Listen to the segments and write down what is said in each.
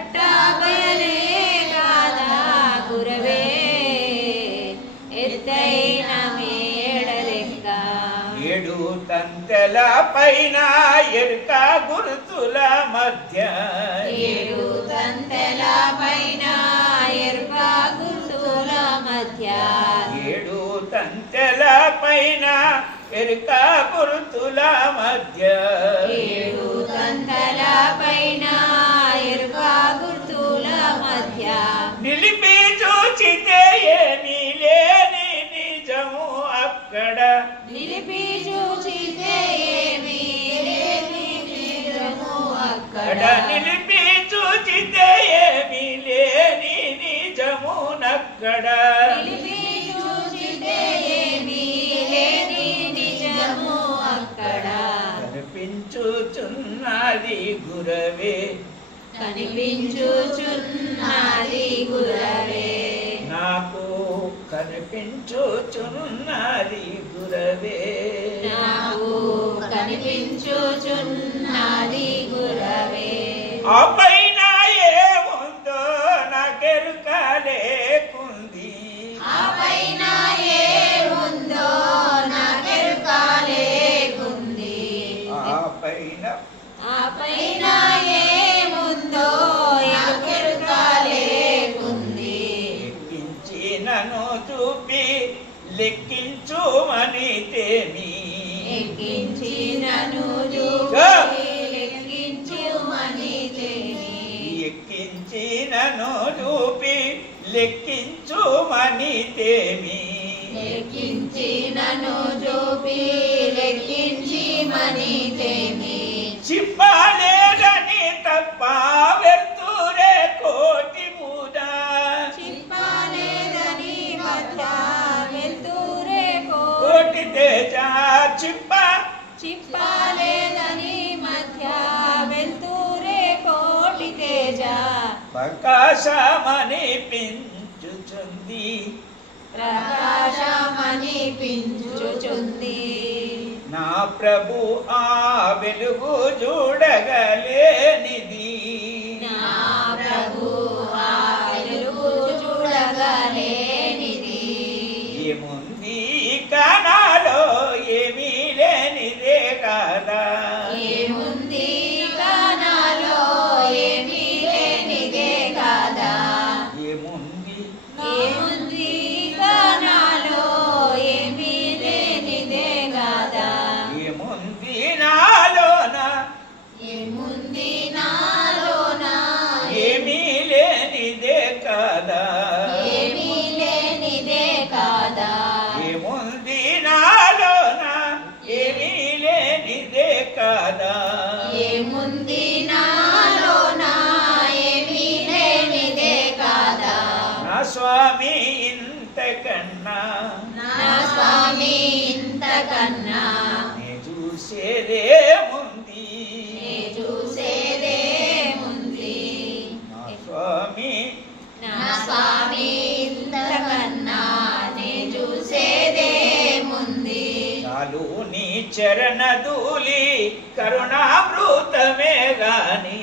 పట్టాబయలే కాదా గురవే ఎత్తైన మేడలెక్క ఏడు తంతెల పైన ఎరుక గుర్తుల మధ్య ఏడు తంతెల పైన ఎరుక గుర్తుల మధ్య ఏడు తంతెల పైన ఎరుక గుర్తుల మధ్య ఏడు తంతెల పైన ఎరుక గుర్తుల మధ్య నిలిపి చూచితే ఏమీ లేని నిజము అక్కడ నిలిపి చూచితే ఏమీ లేని నిజము అక్కడ నిలిపి చూచితే ఏమీ లేని నిజమునక్కడ నిలిపి చూచితే ఏమీ లేని నిజము అక్కడ కనిపించుచున్నది గురవే కనిపించుచున్నది గురవే నాకు కనిపించుచున్నది గురవే నాకు కనిపించుచున్నది గురవే ఆ పైన ఏముందో నాకెరుక లేకుంది ఆ పైన ఏముందో నాకెరుక లేకుంది ఆ పైన ఆ పైన ఏముందో నాకెరుక లేకుంది ఎక్కించి నన్ను చూపి లెక్కించుమని తేమి ఎక్కించి నన్ను చూపి లెక్కించుమని తేమి ఎక్కించి నన్ను చూపి లెక్కించుమని తేమి లెక్కించి నన్ను చూపి లెక్కించి మని తేమి చిప్పలేదని తప్ప వెళ్తూరే కోటి మూడా చిప్పలేదని మధ్య వెళ్తూరే కోటి తేజ చిప్పలేదని మధ్య వెళ్తూరే కోటి తేజ ప్రకాశమనిపించుచుంది ప్రకాశమనిపించుచుంది నా ప్రభు ఆ వెలుగు చూడగలేనిది నా ప్రభు ఆ వెలుగు చూడగలేనిది ఏముంది కణాలో ఏమీ లేనిదే కాదా ఏముంది కణాలో ఏమీ లేనిదే కాదా ఏముంది ఏముంది కణాలో ఏమీ లేనిదే కాదా ఏముంది నాలోన ఏముంది నాలోన ఏమీ లేనిదే కాదా ఏమీ లేనిదే కాదా ఏముంది నాలోన ఏమీ లేనిదే కాదా ఏముంది నాలోన ఏమీ లేనిదే కాదా నా స్వామి ఇంతకన్నా నా స్వామి ఇంతకన్నా నే చూసేదేముంది నే చూసేదేముంది నా స్వామి నా స్వామి ఇంతకన్నా నే చూసేదేముంది చాలు నీ చరణ ధూళి కరుణామృతమే గాని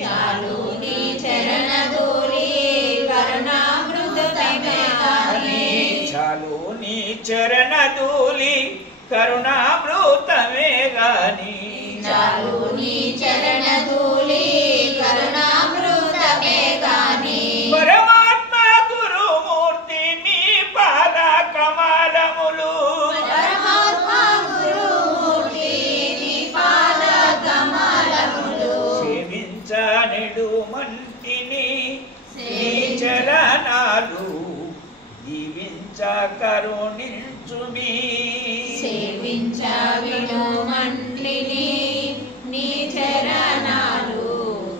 చాలు నీ చరణ ధూళి కరుణామృతమే గాని చాలు నీ చరణ ధూళి కరుణామృతమే గాని చాలు నీ చరణ ధూళి కరుణామృతమే గాని పరమాత్మ గురుమూర్తి మీ పాద కమలములు పరమాత్మ గురుమూర్తి నీ పాద కమలములు సేవించనెడు మంటిని నీ చరణాలు దీవించ కరుణించుమి సేవించ విను మంటిని నీ చరణాలు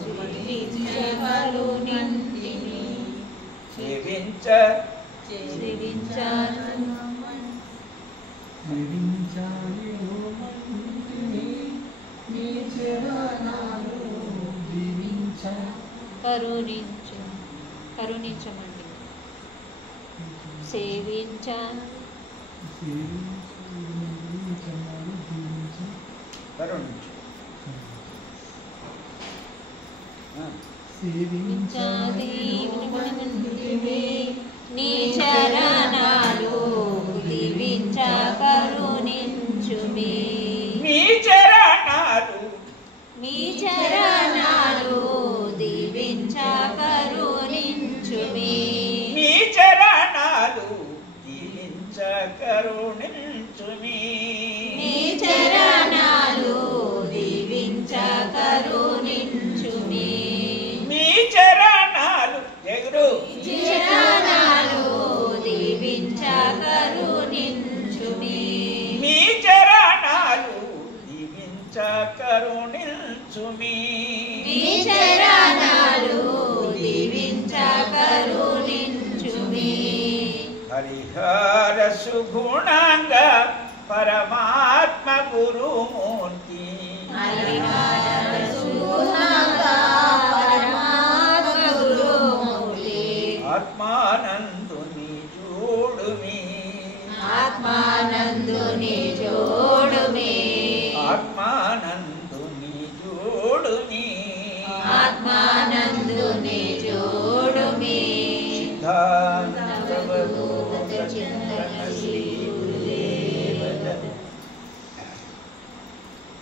జీవించగలు నింటిని సేవించ కరుణించమండి సేవించ కరుణించు సేవించాది వినుమంటిని నీ చరణాలు దీవించ కరుణించుమి నీ చరణాలు నీ చరణాలు దీవించ కరుణించుమి నీ చరణాలు దీవించ కరుణించుమి నీ చరణాలు దీవించ కరుణించుమి నీ చరణాలు జగురు చరణాలు దీవించ కరుణించుమి నీ చరణాలు దీవించ కరుణించుమి నీ చరణాలు దీవించ కరుణించుమి హరిహర సుగుణాంగ పరమాత్మ గురుమూర్తి హరిహర సుగుణాంగ పరమాత్మ గురుమూర్తి ఆత్మానందుని జోడుమి ఆత్మానందుని జోడుమి ఆత్మానందుని జోడుమి ఆత్మానందుని